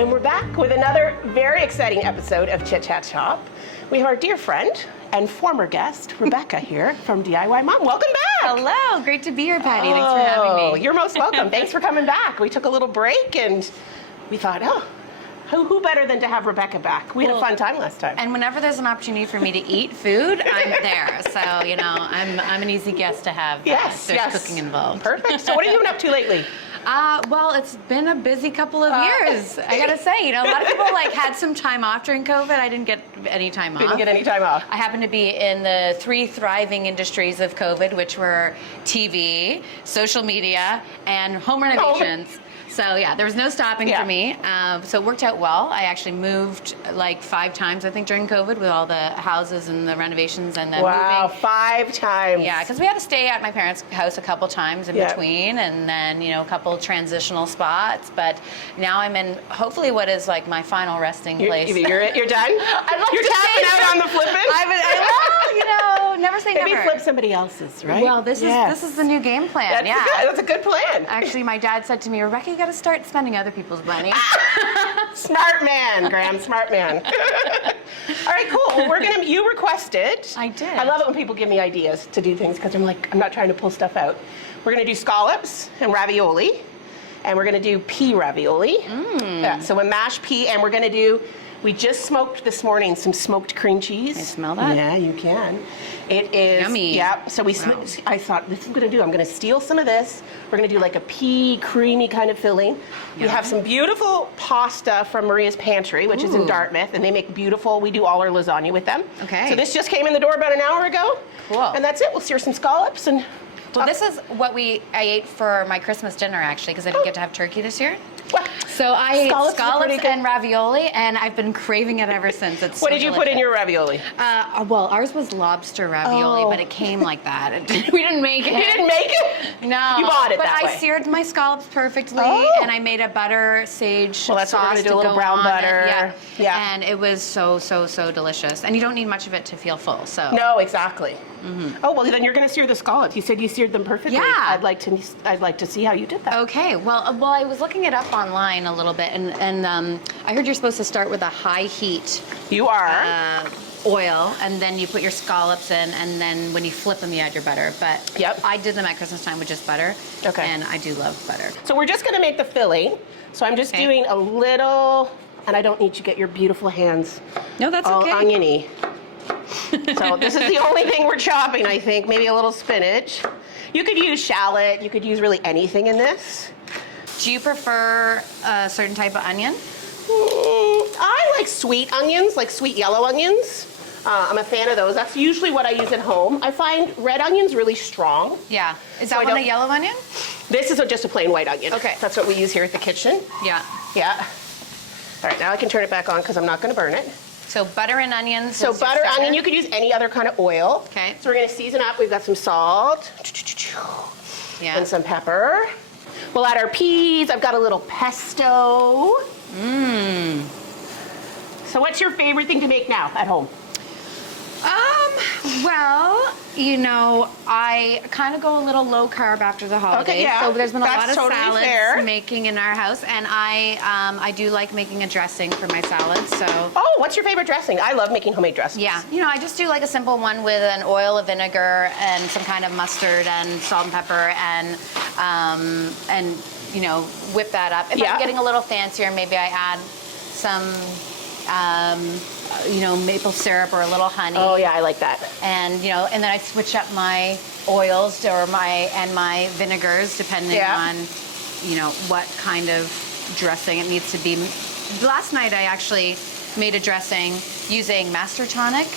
And we're back with another very exciting episode of Chit Chat Chop. We have our dear friend and former guest, Rebekah here from DIY Mom. Welcome back. Hello, great to be here, Patty. Thanks for having me. You're most welcome. Thanks for coming back. We took a little break and we thought, who better than to have Rebekah back? We had a fun time last time. And whenever there's an opportunity for me to eat food, I'm there. So, I'm an easy guest to have. Yes, there's cooking involved. Perfect. So what are you up to lately? Well, it's been a busy couple of years. I gotta say, a lot of people had some time off during COVID. I didn't get any time off. Didn't get any time off. I happened to be in the 3 thriving industries of COVID, which were TV, social media, and home renovations. So yeah, there was no stopping for me. So it worked out well. I actually moved like 5 times, I think, during COVID with all the houses and the renovations and the moving. 5 times. Yeah, because we had to stay at my parents' house a couple times in between, and then a couple transitional spots. But now I'm in hopefully what is like my final resting place. You're done? You're tapping out on the flipping? Never say never. Maybe flip somebody else's, right? Well, this is the new game plan. That's a good plan. Actually, my dad said to me, Rebekah, you got to start spending other people's money. Smart man, Graham, smart man. All right, cool. Well, you requested. I did. I love it when people give me ideas to do things because I'm not trying to pull stuff out. We're gonna do scallops and ravioli, and we're gonna do pea ravioli. So a mashed pea, and we're gonna do. We just smoked this morning some smoked cream cheese. Can I smell that? Yeah, you can. It is yummy. Yeah. So I thought this is what I'm gonna do. I'm gonna steal some of this. We're gonna do like a pea creamy kind of filling. We have some beautiful pasta from Maria's Pantry, which is in Dartmouth, and they make beautiful. We do all our lasagna with them. Okay. So this just came in the door about an hour ago. Cool. And that's it. We'll sear some scallops and. Well, this is what I ate for my Christmas dinner, actually, because I didn't get to have turkey this year. Well, So I ate scallops good. and ravioli, and I've been craving it ever since. It's What did you put in your ravioli? Well, ours was lobster ravioli, but it came like that. We didn't make it. You didn't make it? No. You bought it but that way. I seared my scallops perfectly, and I made a butter sage Well, that's what we're sauce gonna do, to a little go brown on butter. it. Yeah. And it was so delicious. And you don't need much of it to feel full. So. No, exactly. Oh well, then you're going to sear the scallops. You said you seared them perfectly. Yeah. I'd like to see how you did that. Okay. Well, I was looking it up online a little bit, and I heard you're supposed to start with a high heat. You are. Oil, and then you put your scallops in, and then when you flip them, you add your butter. But I did them at Christmas time with just butter. Okay. And I do love butter. So we're just going to make the filling. So I'm just doing a little, and I don't need you to get your beautiful hands. No, that's all okay. oniony. So this is the only thing we're chopping, I think. Maybe a little spinach. You could use shallot. You could use really anything in this. Do you prefer a certain type of onion? I like sweet onions, like sweet yellow onions. I'm a fan of those. That's usually what I use at home. I find red onions really strong. Yeah. Is that one a yellow onion? This is just a plain white onion. Okay. That's what we use here at the kitchen. Yeah. Yeah. All right, now I can turn it back on because I'm not going to burn it. So butter and onions. So butter, onion, you could use any other kind of oil. Okay. So we're going to season up. We've got some salt. Yeah. And some pepper. We'll add our peas. I've got a little pesto. So what's your favorite thing to make now at home? Well, I kind of go a little low carb after the holidays. Okay, yeah. So there's been a lot of Totally salads fair. making in our house, and I do like making a dressing for my salads. So. Oh, what's your favorite dressing? I love making homemade dressings. Yeah, I just do like a simple one with an oil, a vinegar, and some kind of mustard and salt and pepper, and whip that up. If I'm getting a little fancier, maybe I add some. Maple syrup or a little honey. Oh yeah, I like that. And and then I switch up my oils or my vinegars depending on what kind of dressing it needs to be. Last night I actually made a dressing using Master Tonic.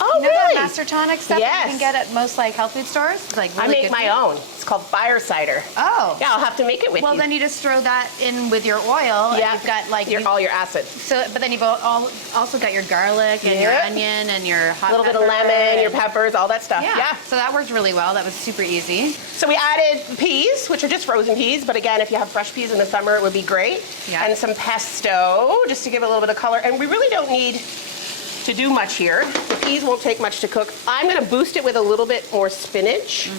Oh, really? really? That Master Tonic stuff that you can get at most health food stores. It's really I make my own. It's called fire cider. Oh. Yeah, I'll have to make it with you. Well, then you just throw that in with your oil. Yeah. And you've got all your acids. So, but then you've also got your garlic and your onion and your hot a little bit of lemon, your peppers, all that stuff. Yeah. So that worked really well. That was super easy. So we added peas, which are just frozen peas, but again, if you have fresh peas in the summer, it would be great. Yeah. And some pesto, just to give it a little bit of color. And we really don't need to do much here. The peas won't take much to cook. I'm going to boost it with a little bit more spinach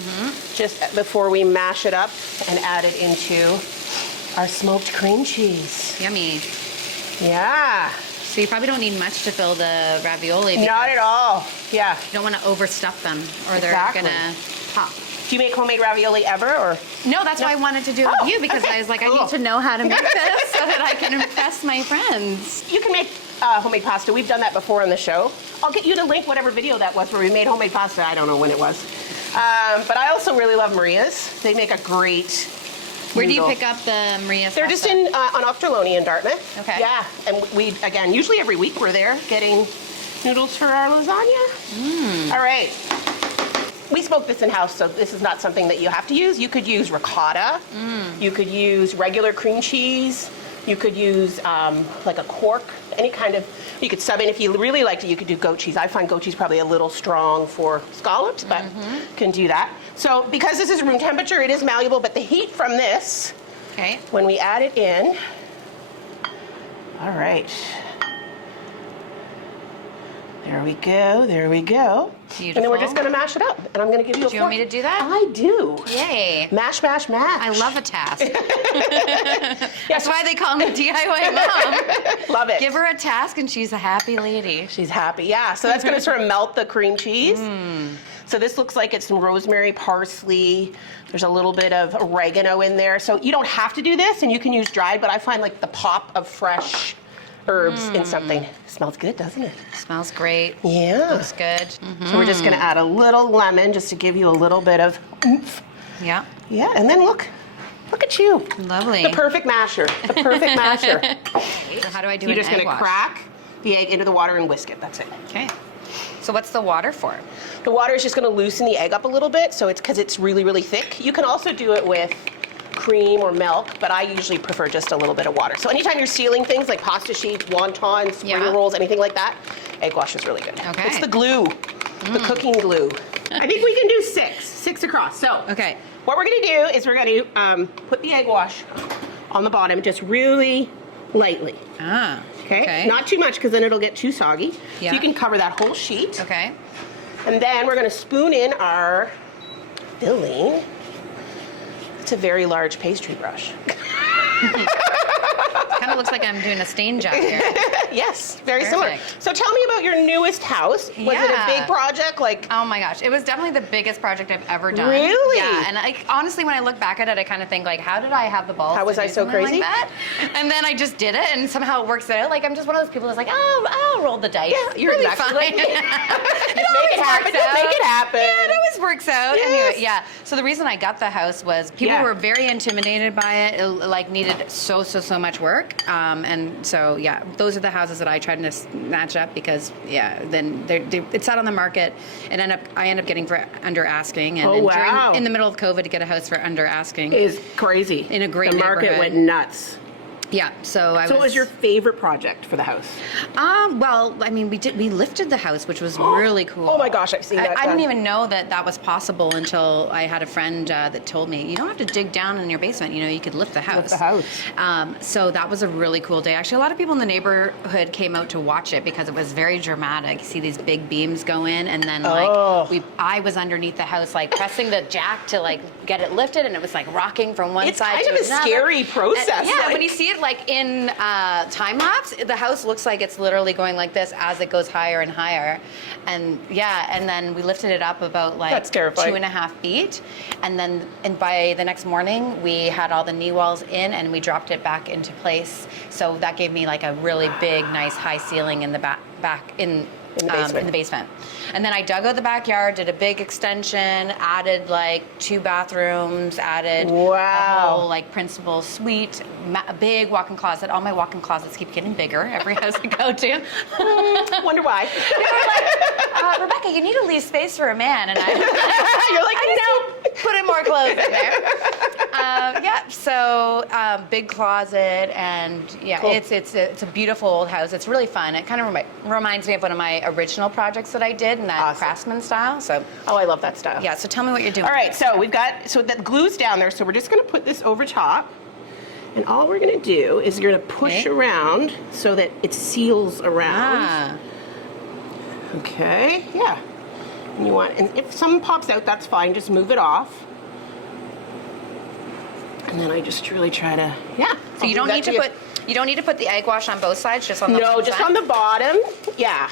just before we mash it up and add it into our smoked cream cheese. Yummy. Yeah. So you probably don't need much to fill the ravioli. Not at all. Yeah. You don't want to overstuff them or they're Exactly. gonna pop. Do you make homemade ravioli ever, or? No, that's why I wanted to do it with you, because I was like, I need to know how to make this so that I can impress my friends. You can make homemade pasta. We've done that before on the show. I'll get you to link whatever video that was where we made homemade pasta. I don't know when it was. But I also really love Maria's. They make a great Where do you noodle. pick up the Maria's They're pasta? just on Ochterlony in Dartmouth. Okay. Yeah, and we, again, usually every week we're there getting noodles for our lasagna. All right. We smoked this in-house, so this is not something that you have to use. You could use ricotta. You could use regular cream cheese. You could use like a cork, any kind of, you could sub in. If you really liked it, you could do goat cheese. I find goat cheese probably a little strong for scallops, but can do that. So because this is room temperature, it is malleable, but the heat from this, Okay. when we add it in, all right. There we go, there we go. Beautiful. And then we're just gonna mash it up. And I'm gonna give you a Do you want me to do that? I do. Yay. Mash, mash, mash. I love a task. Yes. That's why they call me DIY mom. Love it. Give her a task and she's a happy lady. She's happy, yeah. So that's gonna sort of melt the cream cheese. So this looks like it's some rosemary, parsley. There's a little bit of oregano in there. So you don't have to do this, and you can use dried, but I find like the pop of fresh herbs in something. Smells good, doesn't it? Smells great. Yeah. Looks good. So we're just gonna add a little lemon just to give you a little bit of oomph. Yeah. Yeah, and then look at you. Lovely. The perfect masher, the perfect masher. So how do I do You're an just egg gonna wash? crack the egg into the water and whisk it, that's it. Okay. So what's the water for? The water is just gonna loosen the egg up a little bit, so it's because it's really, really thick. You can also do it with cream or milk, but I usually prefer just a little bit of water. So anytime you're sealing things like pasta sheets, wontons, spring rolls, anything like that, egg wash is really good. Okay. It's the glue, the cooking glue. I think we can do six across. So Okay. what we're gonna do is we're gonna put the egg wash on the bottom just really lightly. Ah. Okay? Not too much because then it'll get too soggy. Yeah. So you can cover that whole sheet. Okay. And then we're gonna spoon in our filling. It's a very large pastry brush. Kind of looks like I'm doing a stain job here. Yes, very similar. Perfect. So tell me about your newest house. Was it a Yeah. big project? Like, Oh my gosh, it was definitely the biggest project I've ever done. Really? Yeah, and honestly, when I look back at it, I kind of think like, how did I have the balls? How was to I do so something crazy? Like that? And then I just did it, and somehow it works out. Like I'm just one of those people that's like, oh, I'll roll the dice. yeah, you're It'll be exactly fine. like me. It Just make always it happen. works Just out. make it happen. Yeah, it always works out. Yes. Anyway, yeah. So the reason I got the house was people Yeah. were very intimidated by it. It like needed so much work. And so yeah, those are the houses that I tried to snatch up because then it sat on the market and I end up getting for under asking. And, Oh, and wow. in the middle of COVID to get a house for under asking. Is crazy. In a great The market neighborhood. went nuts. Yeah, so So what was your favorite project for the house? Well, I mean, we lifted the house, which was really cool. Oh my gosh, I've seen that I didn't done. even know that was possible until I had a friend that told me, you don't have to dig down in your basement, you could lift the house. Lift the house. So that was a really cool day. Actually, a lot of people in the neighborhood came out to watch it because it was very dramatic. You see these big beams go in, and then I was underneath the house, like pressing the jack to like get it lifted, and it was like rocking from one It's side kind to of a another. scary process. And, yeah, like- when you see it like in time lapse, the house looks like it's literally going like this as it goes higher and higher. And and then we lifted it up about like That's terrifying. 2.5 feet. And by the next morning, we had all the knee walls in and we dropped it back into place. So that gave me like a really big, nice high ceiling in the back in the basement. And then I dug out the backyard, did a big extension, added like 2 bathrooms, added a whole like principal suite, a big walk-in closet. All my walk-in closets keep getting bigger every house I go to. Wonder why. They were like, Rebekah, you need to leave space for a man. And You're like, no. put in more clothes in there. So big closet, and Cool. it's a beautiful old house. It's really fun. It kind of reminds me of one of my original projects that I did in that Awesome. craftsman style. So Oh, I love that style. yeah, so tell me what you're doing. All right, so that glue's down there, so we're just gonna put this over top. And all we're gonna do is you're gonna push Okay. around so that it seals around. Ah, Okay, yeah. And if some pops out, that's fine, just move it off. And then I just really try to, so you don't need to put You don't need to put the egg wash on both sides, just on the No, one just side? on the bottom. Yeah.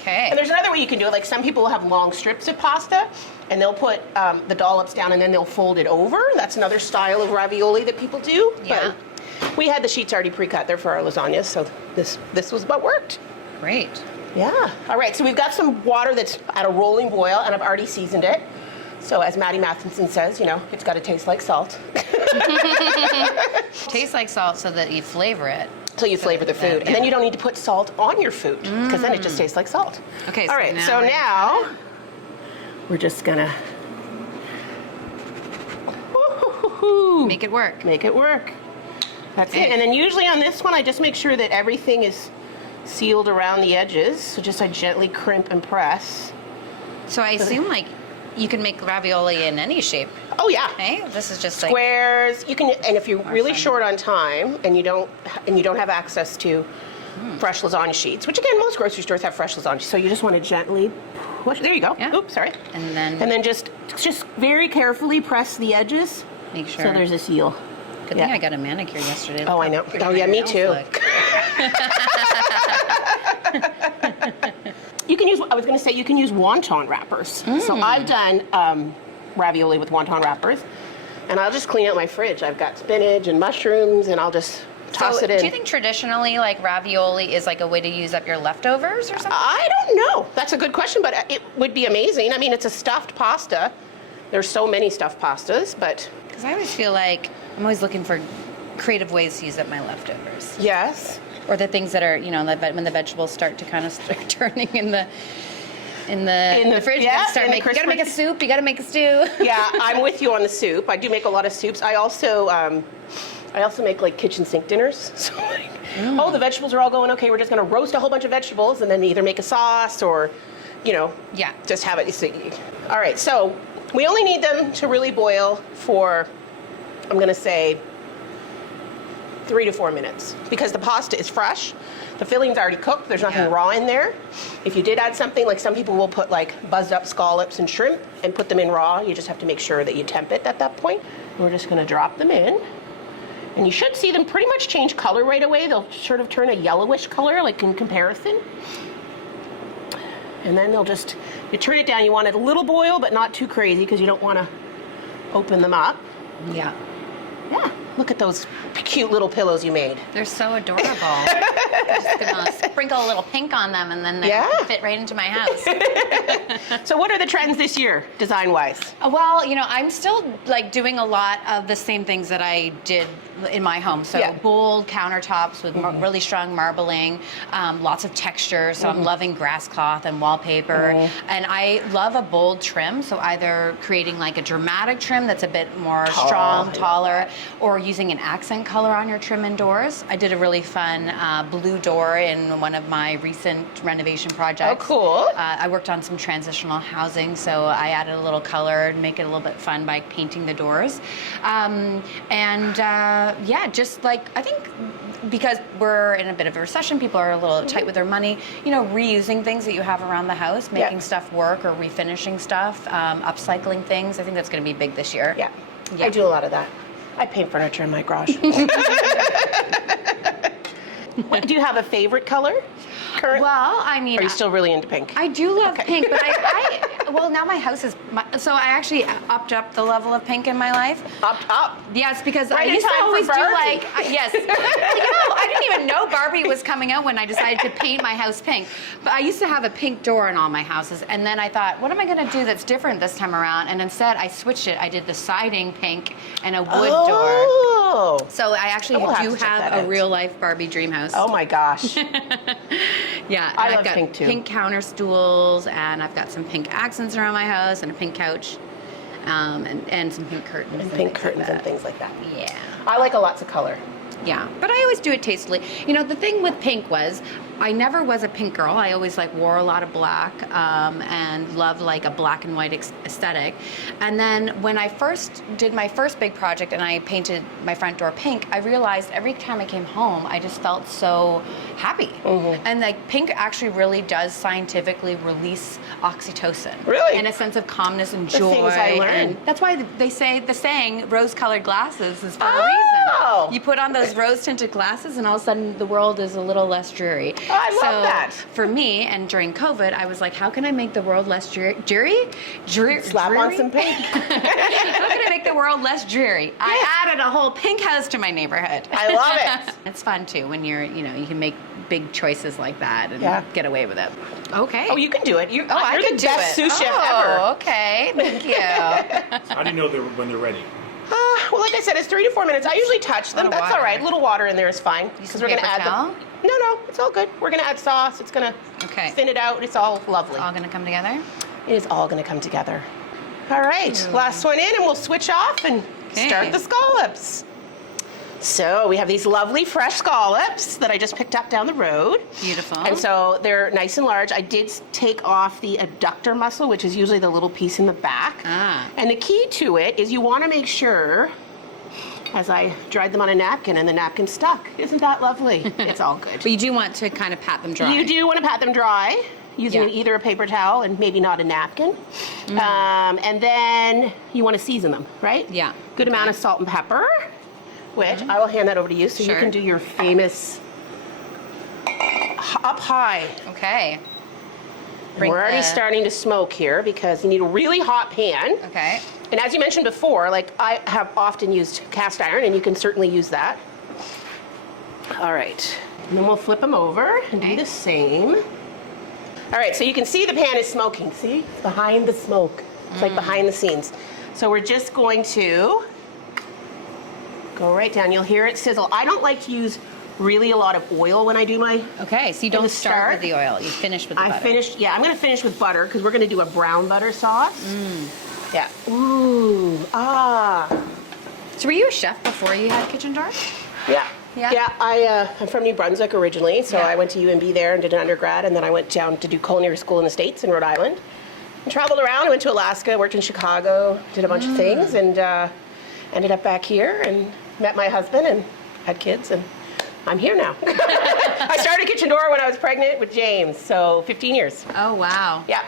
Okay. And there's another way you can do it. Like some people will have long strips of pasta, and they'll put the dollops down, and then they'll fold it over. That's another style of ravioli that people do. Yeah. But we had the sheets already pre-cut there for our lasagnas, so this was what worked. Great. Yeah. All right, so we've got some water that's at a rolling boil, and I've already seasoned it. So as Maddie Matheson says, you know, it's got to taste like salt. Tastes like salt so that you flavor it. So you flavor the food. Yeah. And then you don't need to put salt on your food, because then it just tastes like salt. Okay, All right, so now we're just gonna make it work. make it work. That's it. And then usually on this one, I just make sure that everything is sealed around the edges. So just I gently crimp and press. So I assume like you can make ravioli in any shape. Oh yeah. Hey, this is just like Squares. You can, and if you're really fun. short on time and you don't have access to fresh lasagna sheets, which again most grocery stores have fresh lasagna, so you just want to gently push. There you go. Yeah. Oops, sorry. And then just very carefully press the edges. make sure. So there's a seal. Good thing I got a manicure yesterday. Oh, I know. Look how Oh yeah, me pretty too. my nails look. You can use. I was going to say you can use wonton wrappers. So I've done ravioli with wonton wrappers, and I'll just clean out my fridge. I've got spinach and mushrooms, and I'll just toss it in. Do you think traditionally, like ravioli is like a way to use up your leftovers or something? I don't know. That's a good question, but it would be amazing. I mean, it's a stuffed pasta. There's so many stuffed pastas, but Because I always feel like I'm always looking for creative ways to use up my leftovers, yes. or the things that are, you know, when the vegetables start to kind of start turning in the fridge. Yeah, you gotta make a soup. You gotta make a stew. Yeah, I'm with you on the soup. I do make a lot of soups. I also make like kitchen sink dinners. So like, oh, the vegetables are all going okay. We're just gonna roast a whole bunch of vegetables and then either make a sauce or, you know, just have it. All right, so we only need them to really boil for, I'm gonna say, 3 to 4 minutes, because the pasta is fresh. The filling's already cooked. There's nothing raw in there. If you did add something, like some people will put like buzzed up scallops and shrimp and put them in raw. You just have to make sure that you temp it at that point. We're just gonna drop them in. And you should see them pretty much change color right away. They'll sort of turn a yellowish color, like in comparison. And then you turn it down. You want it a little boil, but not too crazy, because you don't wanna open them up. Yeah. Yeah, look at those cute little pillows you made. They're so adorable. I'm just gonna sprinkle a little pink on them, and then they fit right into my house. So what are the trends this year, design-wise? Well, you know, I'm still like doing a lot of the same things that I did in my home. So bold countertops with really strong marbling, lots of texture. So I'm loving grass cloth and wallpaper. And I love a bold trim. So either creating like a dramatic trim that's a bit more strong, taller, or using an accent color on your trim and doors. I did a really fun blue door in one of my recent renovation projects. Oh, cool. I worked on some transitional housing, so I added a little color and make it a little bit fun by painting the doors. Just like, I think because we're in a bit of a recession, people are a little tight with their money, you know, reusing things that you have around the house, making stuff work, or refinishing stuff, upcycling things. I think that's going to be big this year. Yeah, I do a lot of that. I paint furniture in my garage. Do you have a favorite color? Well, I mean, are you still really into pink? I do love pink, but well, now my house is, so I actually upped up the level of pink in my life. Upped up? Yes, because Right I in used to time for always do Barbie. like, yes. Well, you know, I didn't even know Barbie was coming out when I decided to paint my house pink. But I used to have a pink door in all my houses, and then I thought, what am I going to do that's different this time around? And instead, I switched it. I did the siding pink and a wood door. So I actually do have a real life Barbie dream house. Oh my gosh. Yeah, I I've love got pink too. pink counter stools, and I've got some pink accents around my house, and a pink couch, and some pink curtains. And pink curtains and things like that. Yeah. I like lots of color. Yeah, but I always do it tastefully. You know, the thing with pink was, I never was a pink girl. I always like wore a lot of black and loved like a black and white aesthetic. And then when I first did my first big project and I painted my front door pink, I realized every time I came home, I just felt so happy. And like pink actually really does scientifically release oxytocin. Really? And a sense of calmness and joy. The things I learned. And that's why they say the saying, rose-colored glasses is for a reason. Oh. You put on those rose-tinted glasses, and all of a sudden, the world is a little less dreary. Oh, I love that. For me, and during COVID, I was like, how can I make the world less dreary? Slap on some pink. How can I make the world less dreary? I added a whole pink house to my neighborhood. I love it. It's fun too when you're, you can make big choices like that and get away with it. Okay. Oh, you can do it. You're I the can do best it. sous chef ever. Okay. Thank you. How do you know when they're ready? Well, like I said, it's 3 to 4 minutes. I usually touch them. That's all right. A little water in there is fine. Because we're going to add towel? them. No, it's all good. We're going to add sauce. It's going to thin it out. It's all lovely. All going to come together? It is all going to come together. All right, last one in, and we'll switch off and start the scallops. So we have these lovely fresh scallops that I just picked up down the road. Beautiful. And so they're nice and large. I did take off the adductor muscle, which is usually the little piece in the back. And the key to it is you want to make sure, as I dried them on a napkin and the napkin stuck. Isn't that lovely? It's all good. But you do want to kind of pat them dry. You do want to pat them dry using either a paper towel and maybe not a napkin. And then you want to season them, right? Yeah. Good amount of salt and pepper, which I will hand that over to you so you can do your famous up high. Okay. We're already starting to smoke here because you need a really hot pan. Okay. And as you mentioned before, like I have often used cast iron, and you can certainly use that. All right. And then we'll flip them over and do the same. All right, so you can see the pan is smoking. See? It's behind the smoke. It's like behind the scenes. So we're just going to go right down. You'll hear it sizzle. I don't like to use really a lot of oil when I do my... Okay, so you don't start with the oil. You finish with the butter. I'm going to finish with butter because we're going to do a brown butter sauce. Yeah. Ooh. So were you a chef before you had Kitchen Door? Yeah. Yeah? I'm from New Brunswick originally, so I went to UNB there and did an undergrad, and then I went down to do culinary school in the States in Rhode Island. And traveled around, I went to Alaska, worked in Chicago, did a bunch of things, and ended up back here and met my husband and had kids, and I'm here now. I started Kitchen Door when I was pregnant with James, so 15 years. Oh, wow. Yep.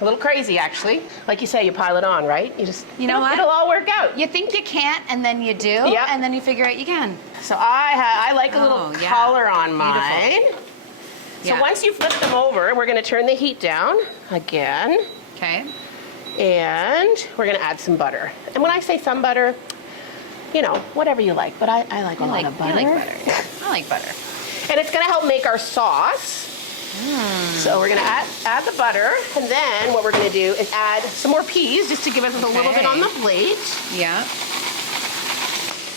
A little crazy, actually. Like you say, you pile it on, right? You know what? It'll all work out. You think you can't, and then you do, and then you figure out you can. So I like a little color on mine. Beautiful. So once you flip them over, we're going to turn the heat down again. Okay. And we're going to add some butter. And when I say some butter, whatever you like, but I like a lot of butter. I like butter. I like butter. And it's going to help make our sauce. So we're going to add the butter, and then what we're going to do is add some more peas just to give us a little bit on the plate. Yeah.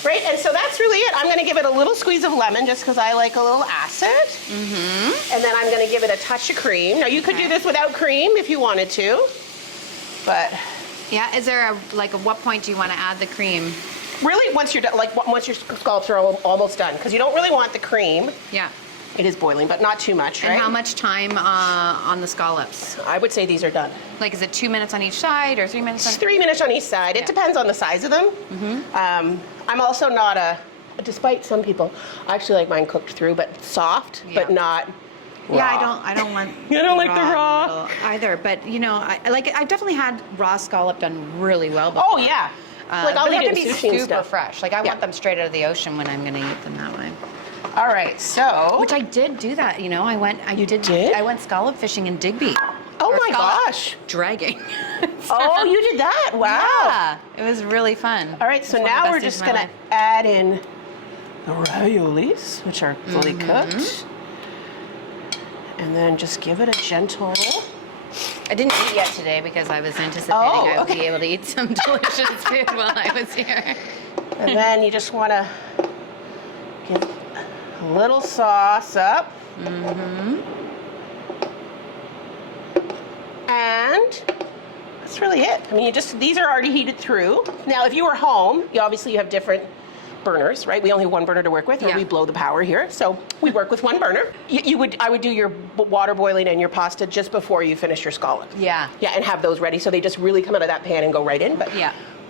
Right, and so that's really it. I'm going to give it a little squeeze of lemon just because I like a little acid. And then I'm going to give it a touch of cream. Now you could do this without cream if you wanted to, but... Yeah, is there at what point do you want to add the cream? Really, once you're done, once your scallops are almost done, because you don't really want the cream. Yeah. It is boiling, but not too much, right? And how much time on the scallops? I would say these are done. Is it 2 minutes on each side or 3 minutes on... 3 minutes on each side. It depends on the size of them. I'm also not despite some people, I actually like mine cooked through, but soft, but not raw. Yeah, I don't want... You don't like the raw? Either, but I've definitely had raw scallop done really well before. Oh, yeah. I'll they eat have it to in be sushi and super stuff. fresh. I want them straight out of the ocean when I'm going to eat them that way. All right, so... Which I did do that, I went... You did? I went scallop fishing in Digby. Oh my gosh. Dragging. Oh, you did that? Wow. Yeah, it was really fun. All right, so now we're just going to add in the raviolis, which are fully cooked. And then just give it a gentle... I didn't eat yet today because I was anticipating I would be able to eat some delicious food while I was here. And then you just want to give a little sauce up. And that's really it. I mean, these are already heated through. Now, if you were home, you have different burners, right? We only have one burner to work with, or we blow the power here. So we work with one burner. I would do your water boiling and your pasta just before you finish your scallop. Yeah, and have those ready so they just really come out of that pan and go right in. But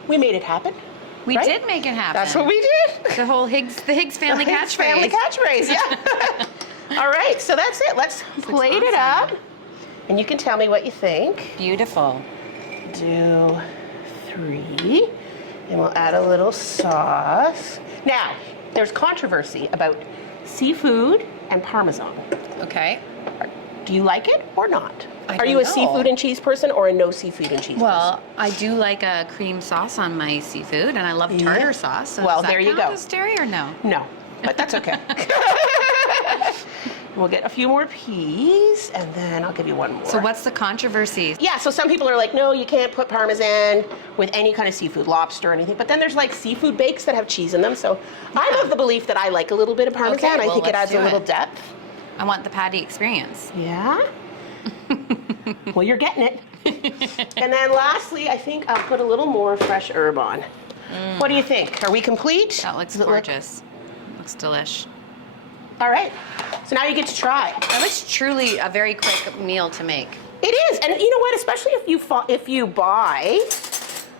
we made it happen. We did make it happen. That's what we did. The whole Higgs family catchphrase. Family catchphrase, yeah. All right, so that's it. Let's plate it up, and you can tell me what you think. Beautiful. Do 3. And we'll add a little sauce. Now, there's controversy about seafood and Parmesan. Okay. Do you like it or not? I Are you don't a know. seafood and cheese person or a no seafood and cheese Well, I do like a cream sauce on my seafood, and I love tartar Yeah. sauce. So Well, does that there you count go. as dairy or no? person? No, but that's okay. We'll get a few more peas, and then I'll give you one more. So what's the controversy? Yeah, so some people are like, no, you can't put Parmesan with any kind of seafood, lobster or anything. But then there's like seafood bakes that have cheese in them. So I'm of the belief that I like a little bit of Parmesan. Okay, I well, think it let's adds a do little it. depth. I want the patty experience. Yeah. Well, you're getting it. And then lastly, I think I'll put a little more fresh herb on. What do you think? Are we complete? That looks Does it look- gorgeous. Looks delish. All right. So now you get to try. That was truly a very quick meal to make. It is, and you know what? Especially if you buy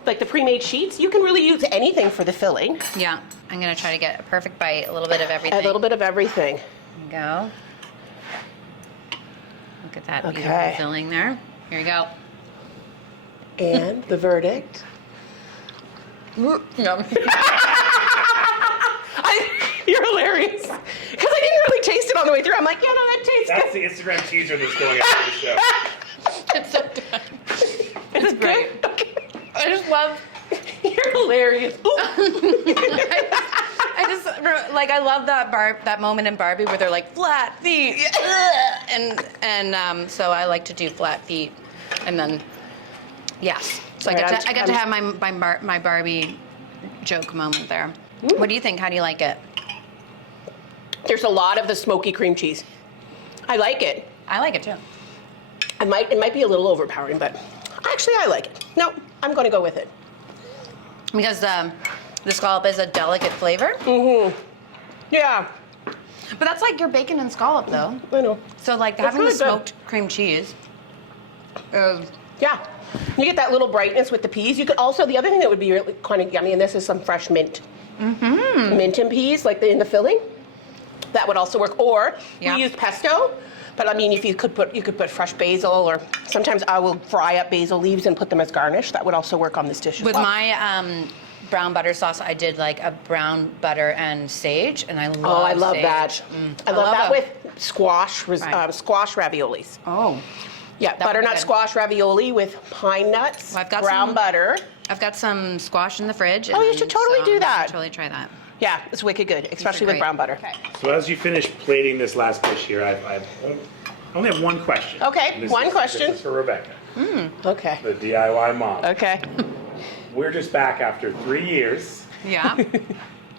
like the pre-made sheets, you can really use anything for the filling. Yeah, I'm gonna try to get a perfect bite, a little bit of everything. A little bit of everything. There you go. Look at that Okay. beautiful filling there. Here you go. And the verdict. Yum. You're hilarious. Because I didn't really taste it on the way through. I'm like, yeah, no, that tastes That's good. the Instagram teaser that's going out for the show. It's so good. It's great. good. Okay. I just love. You're hilarious. Ooh. I just like I love that moment in Barbie where they're like flat feet, and so I like to do flat feet, and then yes, so Right, I got to have my Barbie joke moment there. What do you think? How do you like it? There's a lot of the smoky cream cheese. I like it. I like it too. It might be a little overpowering, but actually I like it. No, I'm going to go with it. Because the scallop is a delicate flavor. Yeah, But that's like your bacon and scallop, though. I know. So like It's having the really good. smoked cream cheese. Yeah. You get that little brightness with the peas. You could also, the other thing that would be really kind of yummy, and this is some fresh mint. Mint and peas, like in the filling. That would also work. Or Yeah. we use pesto. But I mean, if you could put fresh basil, or sometimes I will fry up basil leaves and put them as garnish. That would also work on this dish as With well. my brown butter sauce, I did like a brown butter and sage, and I love Oh, I love sage. that. I I love love that a- with squash Right. squash raviolis. Oh. Yeah, That would be butternut good. squash ravioli with pine nuts, Well, I've got brown some- butter. I've got some squash in the fridge. Oh, you should totally do I'm gonna that. Totally try that. Yeah, it's wicked good, especially with great. brown butter. So as you finish plating this last dish here, I only have one question. Okay, And one question. This is for Rebekah, Okay. the DIY mom. Okay. We're just back after 3 years, Yeah.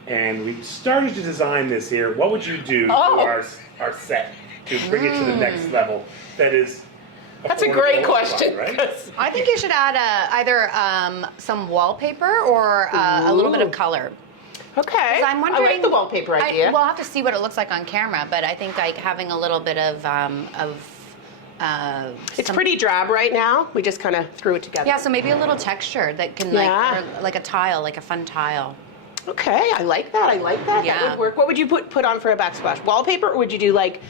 and we started to design this here. What would you do Oh. to our set to bring it to the next level? That is. That's a affordable great and question. fun, right? 'cause- I think you should add either some wallpaper or a little bit of Ooh. color. Okay. I'm wondering. I like the wallpaper idea. We'll have to see what it looks like on camera, but I think like having a little bit of it's some- pretty drab right now. We just kind of threw it together. Yeah, so maybe a little texture that can Yeah. or like a tile, like a fun tile. Okay, I like that. I like that. That Yeah. would work. What would you put on for a backsplash? Wallpaper, or would you do like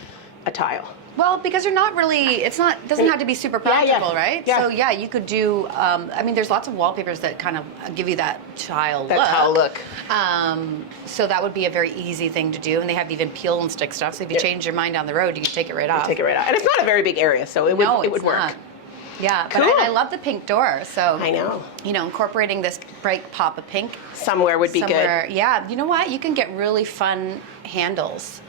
a tile? Well, because you're not really, doesn't have to be super Yeah, yeah. practical, right? Yeah. So yeah, you could do, I mean, there's lots of wallpapers that kind of give you that tile That look. tile look. So that would be a very easy thing to do, and they have even peel and stick stuff. So if you change your mind down the road, you can take it right off. Take it right out. And it's not a very big area, so it would No, it would it's work. not. Yeah, but Cool. I love the pink door. So I know. You know, incorporating this bright pop of pink Somewhere would be somewhere. Yeah, you know what? You can get really fun handles.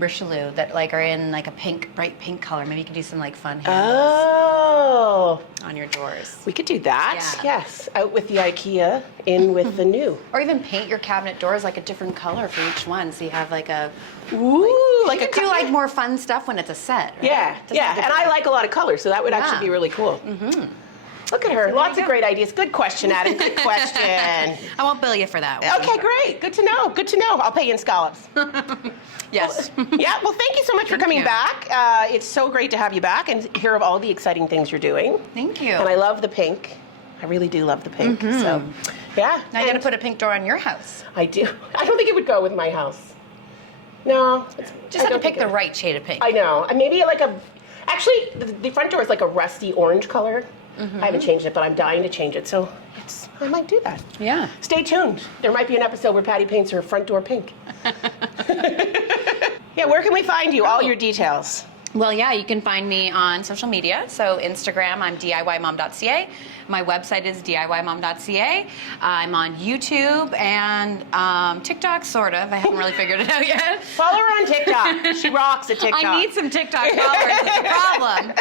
Richelieu that like are in like a pink, bright pink color. Maybe you could do some like fun good. handles Oh. on your doors. We could do that. Yeah. Yes. Out with the IKEA, in with the new. Or even paint your cabinet doors like a different color for each one, so you have like a. Ooh, Like you can do like more fun stuff when it's a set. Right? Yeah, Doesn't yeah. have to And be- I like a lot of colors, so that would actually Yeah. be really cool. Look at her. there Lots you of go. great ideas. Good question, Adam. Good question. I won't bill you for that one. Okay, great. Good to know. Good to know. I'll pay you in scallops. Yes. Yeah, well, thank you so much for coming you. back. It's so great to have you back and hear of all the exciting things you're doing. Thank you. And I love the pink. I really do love the pink. So, yeah. Now you got to And put a pink door on your house. I do. I don't think it would go with my house. No. Just have to pick the right shade of pink. I know. And maybe like a. Actually, the front door is like a rusty orange color. I haven't changed it, but I'm dying to change it. So I might do that. Yeah. Stay tuned. There might be an episode where Patty paints her front door pink. Yeah, where can we find you? All your details. Well, yeah, you can find me on social media. So Instagram, I'm diymom.ca. My website is diymom.ca. I'm on YouTube and TikTok, sort of. I haven't really figured it out yet. Follow her on TikTok. She rocks at TikTok. I need some TikTok followers. It's a problem.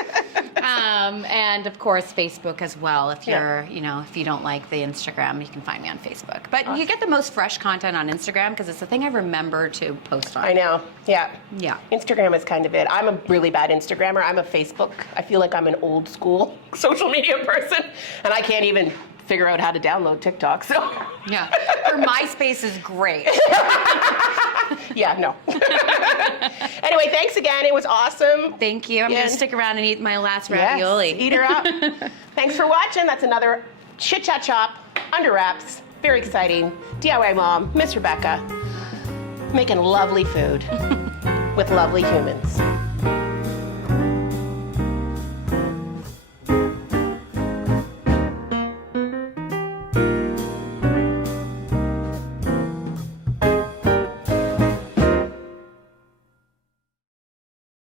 And of course, Facebook as well. If you're, if you don't like the Instagram, you can find me on Facebook. But you get the most fresh content on Instagram because it's the thing I remember to post on. I know. Yeah. Yeah. Instagram is kind of it. I'm a really bad Instagrammer. I'm a Facebook. I feel like I'm an old school social media person, and I can't even figure out how to download TikTok. So yeah, her MySpace is great. Yeah, no. Anyway, thanks again. It was awesome. Thank you. I'm going to stick around and eat my last ravioli. Yes, eat her up. Thanks for watching. That's another Chit Chat Chop under wraps. Very exciting. DIY mom, Miss Rebekah, making lovely food with lovely humans.